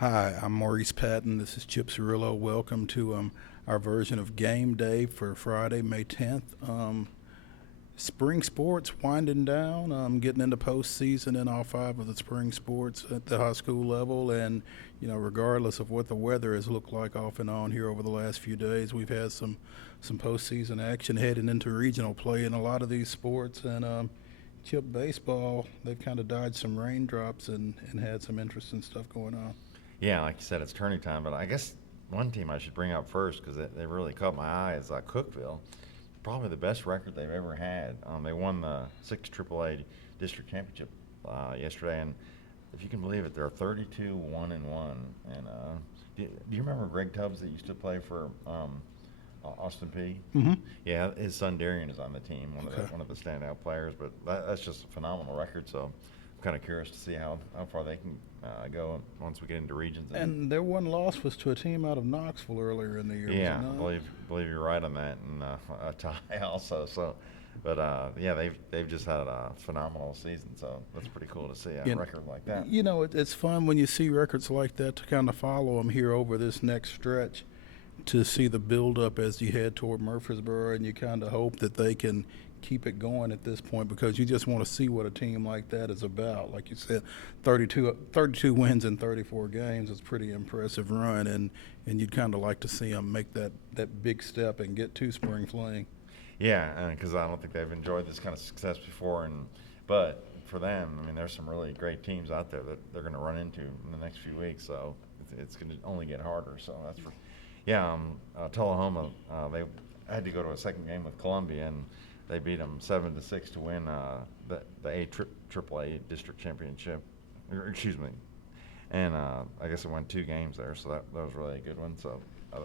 Hi, I'm Maurice Patton. This is Chip Cirillo. Welcome to our version of Game Day for Friday, May 10th. Spring sports winding down. Getting into postseason in all five of the spring sports at the high school level, and regardless of what the weather has looked like off and on here over the last few days, we've had some postseason action heading into regional play in a lot of these sports. And Chip baseball, they've kind of dodged some raindrops and had some interesting stuff going on. Yeah, like you said, it's turning time. But I guess one team I should bring up first because they really caught my eye is Cookeville. Probably the best record they've ever had. They won the 6 AAA district championship yesterday, and if you can believe it, they're 32 1-1. And do you remember Greg Tubbs that used to play for Austin P? Mm-hmm. Yeah, his son Darian is on the team, Okay. one of the standout players. But that's just a phenomenal record. So I'm kind of curious to see how far they can go once we get into regions. And their one loss was to a team out of Knoxville earlier in the year. Yeah, Was I it not? believe you're right on that, and a tie also. So, but yeah, they've just had a phenomenal season. So that's pretty cool to see a Yeah. record like that. It's fun when you see records like that to kind of follow them here over this next stretch, to see the build up as you head toward Murfreesboro, and you kind of hope that they can keep it going at this point, because you just want to see what a team like that is about. Like you said, 32 wins in 34 games is a pretty impressive run, and you'd kind of like to see them make that big step and get to spring fling. Yeah, because I don't think they've enjoyed this kind of success before, but for them, I mean, there's some really great teams out there that they're going to run into in the next few weeks. So it's going to only get harder. So that's for, yeah. Tullahoma, they had to go to a second game with Columbia, and they beat them 7-6 to win the AAA district championship. Excuse me, and I guess it won 2 games there, so that was really a good one. So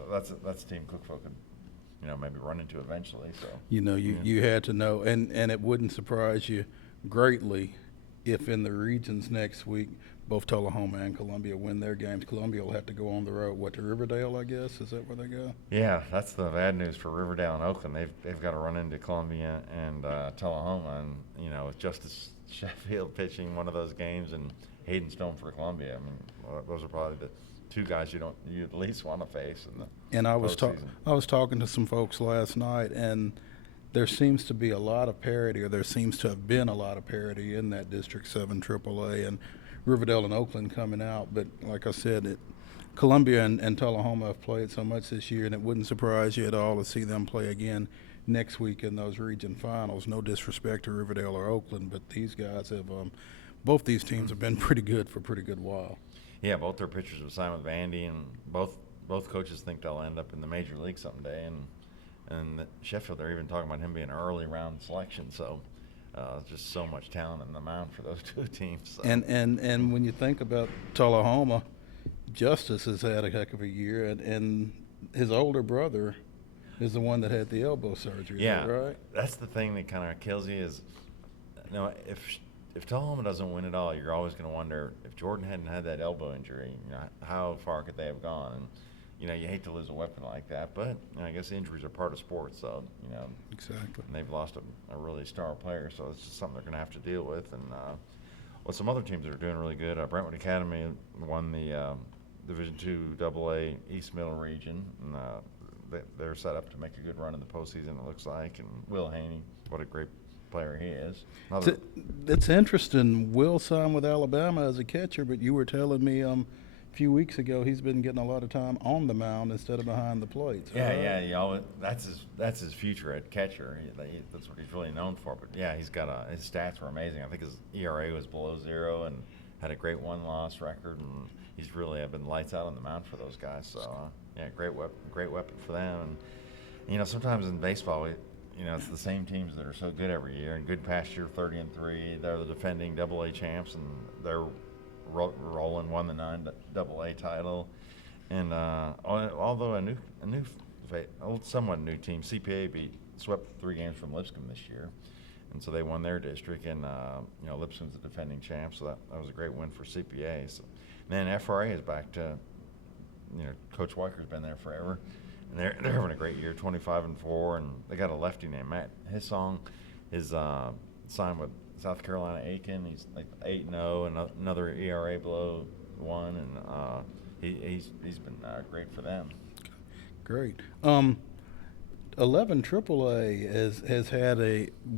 that's a team Cookville could maybe run into eventually. So You had to know, and it wouldn't surprise you greatly if in the regions next week both Tullahoma and Columbia win their games. Columbia will have to go on the road, to Riverdale, I guess. Is that where they go? yeah, that's the bad news for Riverdale and Oakland. They've got to run into Columbia and Tullahoma, and with Justice Sheffield pitching one of those games and Hayden Stone for Columbia. I mean, those are probably the 2 guys you at least want to face in the And postseason. I was talking to some folks last night, and there seems to be a lot of parity, or there seems to have been a lot of parity in that District 7 AAA, and Riverdale and Oakland coming out. But like I said, Columbia and Tullahoma have played so much this year, and it wouldn't surprise you at all to see them play again next week in those region finals. No disrespect to Riverdale or Oakland, but these guys have both these teams have been pretty good for a pretty good while. Yeah, both their pitchers have signed with Vandy, and both coaches think they'll end up in the major league someday. And Sheffield, they're even talking about him being an early round selection. So just so much talent in the mound for those 2 teams. So. And when you think about Tullahoma, Justice has had a heck of a year, and his older brother is the one that had the elbow surgery. Yeah, Is that right? that's the thing that kind of kills you is, if Tullahoma doesn't win it all, you're always going to wonder if Jordan hadn't had that elbow injury, how far could they have gone? And you hate to lose a weapon like that, but I guess injuries are part of sports. So Exactly. and they've lost a really star player, so it's just something they're going to have to deal with. And some other teams that are doing really good. Brentwood Academy won the Division II AA East Middle Region, and they're set up to make a good run in the postseason, it looks like. And Will Haney, what a great player he is. It's interesting. Will signed with Alabama as a catcher, but you were telling me a few weeks ago he's been getting a lot of time on the mound instead of behind the plate. Yeah. That's his future at catcher. That's what he's really known for. But yeah, his stats were amazing. I think his ERA was below 0 and had a great 1-loss record, and he's really been lights out on the mound for those guys. So yeah, great weapon for them. And sometimes in baseball, it's the same teams that are so good every year. And good past year, 30-3. They're the defending AA champs, and they're rolling, won the 9 AA title. And although somewhat new team, CPA swept 3 games from Lipscomb this year, and so they won their district. And Lipscomb's the defending champ, so that was a great win for CPA. So then FRA is back to, Coach Weicher's been there forever. And they're having a great year, 25-4, and they got a lefty named Matt. His song is signed with South Carolina Aiken. He's like 8-0, and another ERA below 1, and he's been great for them. Great. 11 AAA has had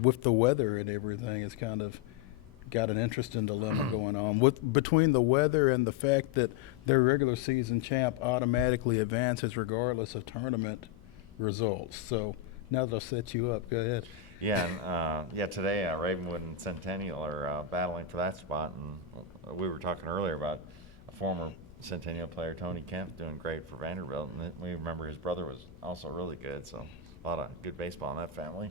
with the weather and everything, has kind of got an interesting dilemma going on between the weather and the fact that their regular season champ automatically advances regardless of tournament results. So now that I'll set you up, go ahead. Yeah, and today Ravenwood and Centennial are battling for that spot, and we were talking earlier about a former Centennial player, Tony Kemp, doing great for Vanderbilt, and we remember his brother was also really good, so a lot of good baseball in that family.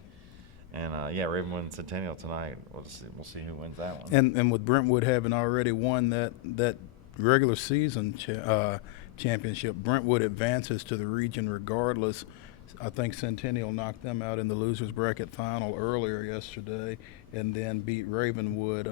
And Ravenwood and Centennial tonight. We'll see who wins that one. And with Brentwood having already won that regular season championship, Brentwood advances to the region regardless. I think Centennial knocked them out in the losers bracket final earlier yesterday, and then beat Ravenwood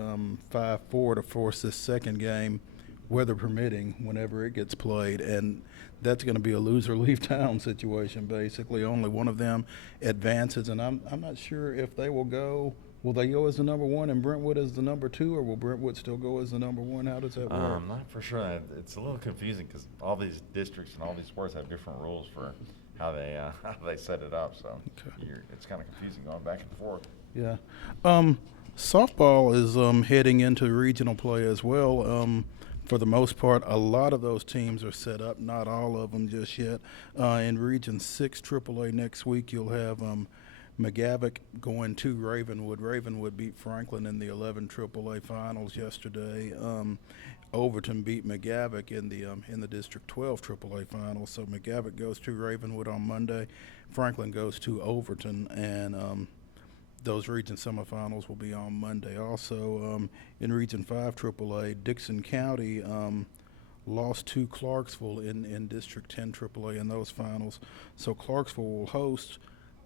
5-4 to force this second game, weather permitting, whenever it gets played. And that's going to be a loser leave town situation, basically. Only one of them advances, and I'm not sure if they will go. Will they go as the number one and Brentwood as the number two, or will Brentwood still go as the number one? How does that work? I'm not for sure. It's a little confusing because all these districts and all these sports have different rules for how they set it up. So it's kind of confusing going back and forth. Yeah. Softball is heading into regional play as well. For the most part, a lot of those teams are set up, not all of them just yet. In Region 6 AAA next week, you'll have McGavock going to Ravenwood. Ravenwood beat Franklin in the 11 AAA finals yesterday. Overton beat McGavock in the District 12 AAA finals. So McGavock goes to Ravenwood on Monday. Franklin goes to Overton, and those region semifinals will be on Monday. Also, in Region 5 AAA, Dixon County lost to Clarksville in District 10 AAA in those finals. So Clarksville will host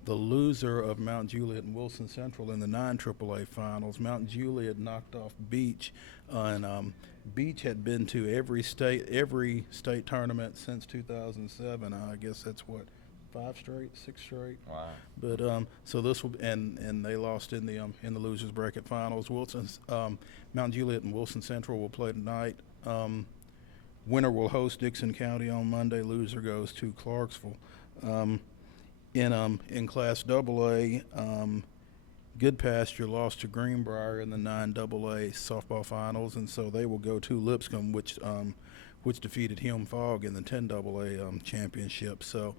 the loser of Mount Juliet and Wilson Central in the 9 AAA finals. Mount Juliet knocked off Beach, and Beach had been to every state tournament since 2007. I guess that's what, 6 straight. Wow. But so this will, and they lost in the losers bracket finals. Mount Juliet and Wilson Central will play tonight. Winner will host Dixon County on Monday. Loser goes to Clarksville. In Class AA, Good Pasture lost to Greenbrier in the 9 AA softball finals, and so they will go to Lipscomb, which defeated Hume Fogg in the 10 AA championship. So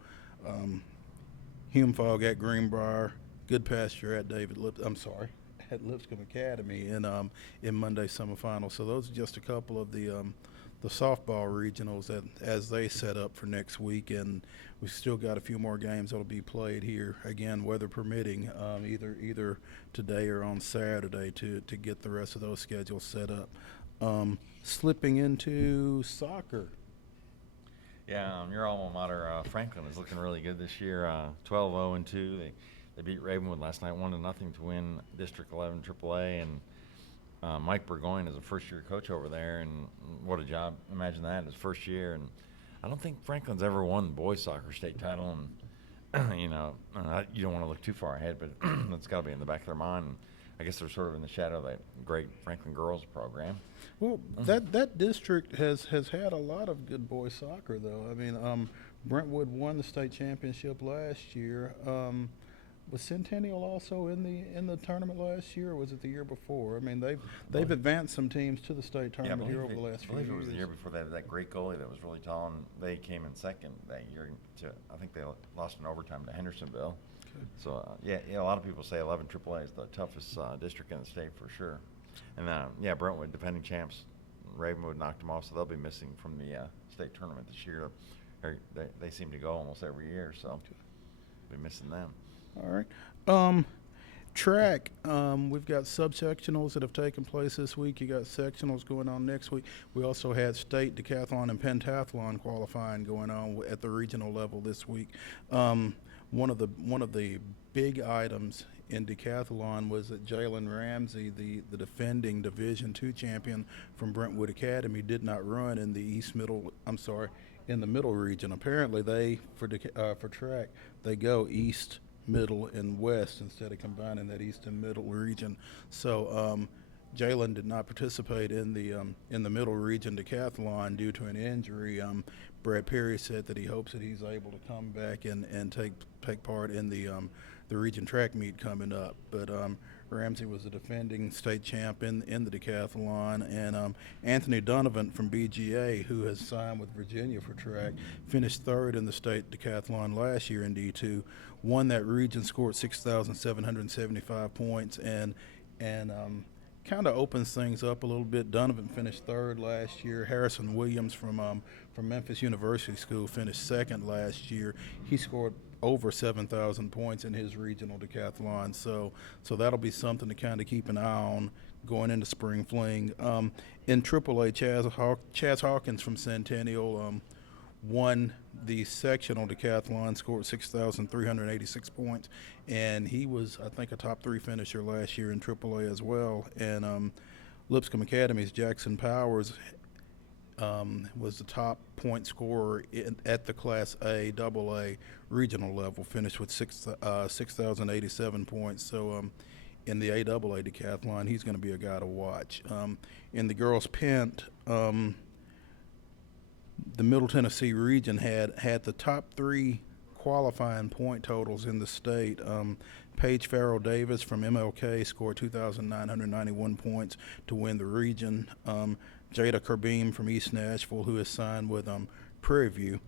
Hume Fogg at Greenbrier, Good Pasture at at Lipscomb Academy in Monday's semifinal. So those are just a couple of the softball regionals as they set up for next week, and we've still got a few more games that'll be played here, again, weather permitting, either today or on Saturday to get the rest of those schedules set up. Slipping into soccer. Yeah, your alma mater, Franklin, is looking really good this year. 12-0-2. They beat Ravenwood last night 1-0 to win District 11 AAA, and Mike Burgoyne is a first-year coach over there, and what a job! Imagine that, his first year. And I don't think Franklin's ever won the boys soccer state title, and you don't want to look too far ahead, but that's got to be in the back of their mind. And I guess they're sort of in the shadow of that great Franklin girls program. Well, that district has had a lot of good boys soccer, though. I mean, Brentwood won the state championship last year. Was Centennial also in the tournament last year, or was it the year before? I mean, they've advanced some teams to the state tournament here over the last few years. I believe it was the year before that great goalie that was really tall, and they came in second that year. I think they lost in overtime to Hendersonville. Okay. So a lot of people say 11 AAA is the toughest district in the state for sure. And Brentwood, defending champs, Ravenwood knocked them off, so they'll be missing from the state tournament this year. They seem to go almost every year, so we'll be missing them. All right. Track, we've got subsectionals that have taken place this week. You got sectionals going on next week. We also had state decathlon and pentathlon qualifying going on at the regional level this week. One of the big items in decathlon was that Jalen Ramsey, the defending Division II champion from Brentwood Academy, did not run in the middle region. Apparently, for track they go east, middle, and west instead of combining that east and middle region. So Jalen did not participate in the middle region decathlon due to an injury. Brad Perry said that he hopes that he's able to come back and take part in the region track meet coming up. But Ramsey was the defending state champ in the decathlon, and Anthony Donovan from BGA, who has signed with Virginia for track, finished third in the state decathlon last year in D2, won that region, scored 6,775 points, and kind of opens things up a little bit. Donovan finished third last year. Harrison Williams from Memphis University School finished second last year. He scored over 7,000 points in his regional decathlon. So that'll be something to kind of keep an eye on going into spring fling. In AAA, Chaz Hawkins from Centennial won the sectional decathlon, scored 6,386 points, and he was, I think, a top 3 finisher last year in AAA as well. And Lipscomb Academy's Jackson Powers was the top point scorer at the Class A, AA regional level, finished with 6,087 points. So in the AAA decathlon, he's going to be a guy to watch. In the girls' pent, the Middle Tennessee region had the top 3 qualifying point totals in the state. Paige Farrell Davis from MLK scored 2,991 points to win the region. Jada Karbeem from East Nashville, who is signed with Prairie View,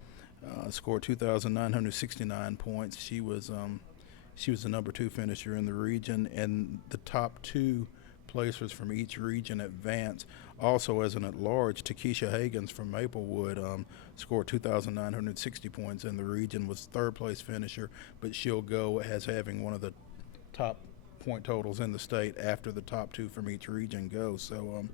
scored 2,969 points. She was the number 2 finisher in the region, and the top 2 placers from each region advance. Also, as an at-large, Takesha Hagans from Maplewood scored 2,960 points in the region, was third-place finisher, but she'll go as having one of the top point totals in the state after the top 2 from each region go. So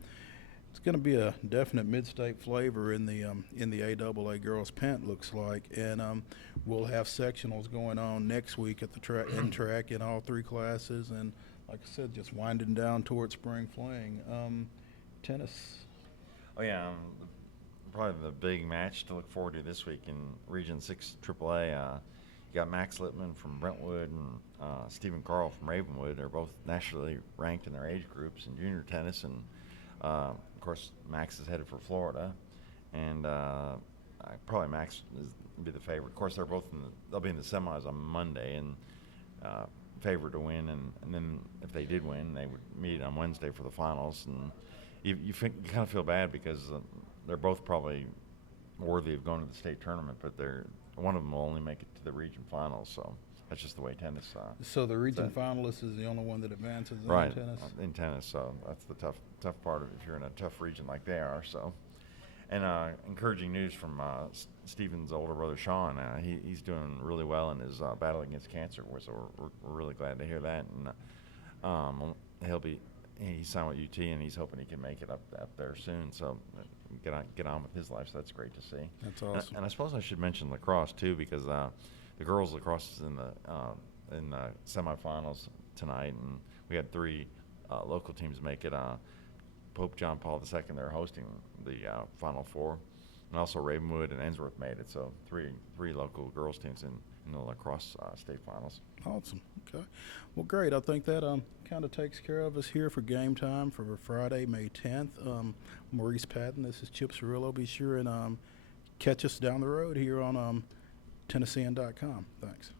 it's going to be a definite mid-state flavor in the AAA girls pent, looks like, and we'll have sectionals going on next week at the track in all 3 classes, and like I said, just winding down towards spring fling. Tennis. Oh yeah, probably the big match to look forward to this week in Region 6 AAA. You got Max Littman from Brentwood and Stephen Carl from Ravenwood. They're both nationally ranked in their age groups in junior tennis, and of course Max is headed for Florida, and probably Max will be the favorite. Of course, they'll be in the semis on Monday, and favored to win, and then if they did win, they would meet on Wednesday for the finals. And you kind of feel bad because they're both probably worthy of going to the state tournament, but one of them will only make it to the region finals. So that's just the way tennis. So the region finalist is the only one that advances in right, tennis. In tennis, so that's the tough part of it if you're in a tough region like they are. So, and encouraging news from Stephen's older brother Sean. He's doing really well in his battle against cancer, so we're really glad to hear that. And he signed with UT, and he's hoping he can make it up there soon. So get on with his life. So that's great to see. That's awesome. And I suppose I should mention lacrosse too, because the girls lacrosse is in the semifinals tonight, and we had 3 local teams make it. Pope John Paul II, they're hosting the Final Four, and also Ravenwood and Ensworth made it. So three local girls teams in the lacrosse state finals. Awesome. Okay. Well, great. I think that kind of takes care of us here for game time for Friday, May 10th. Maurice, Patton, this is Chip Cirillo. Be sure and catch us down the road here on Tennessean.com. Thanks.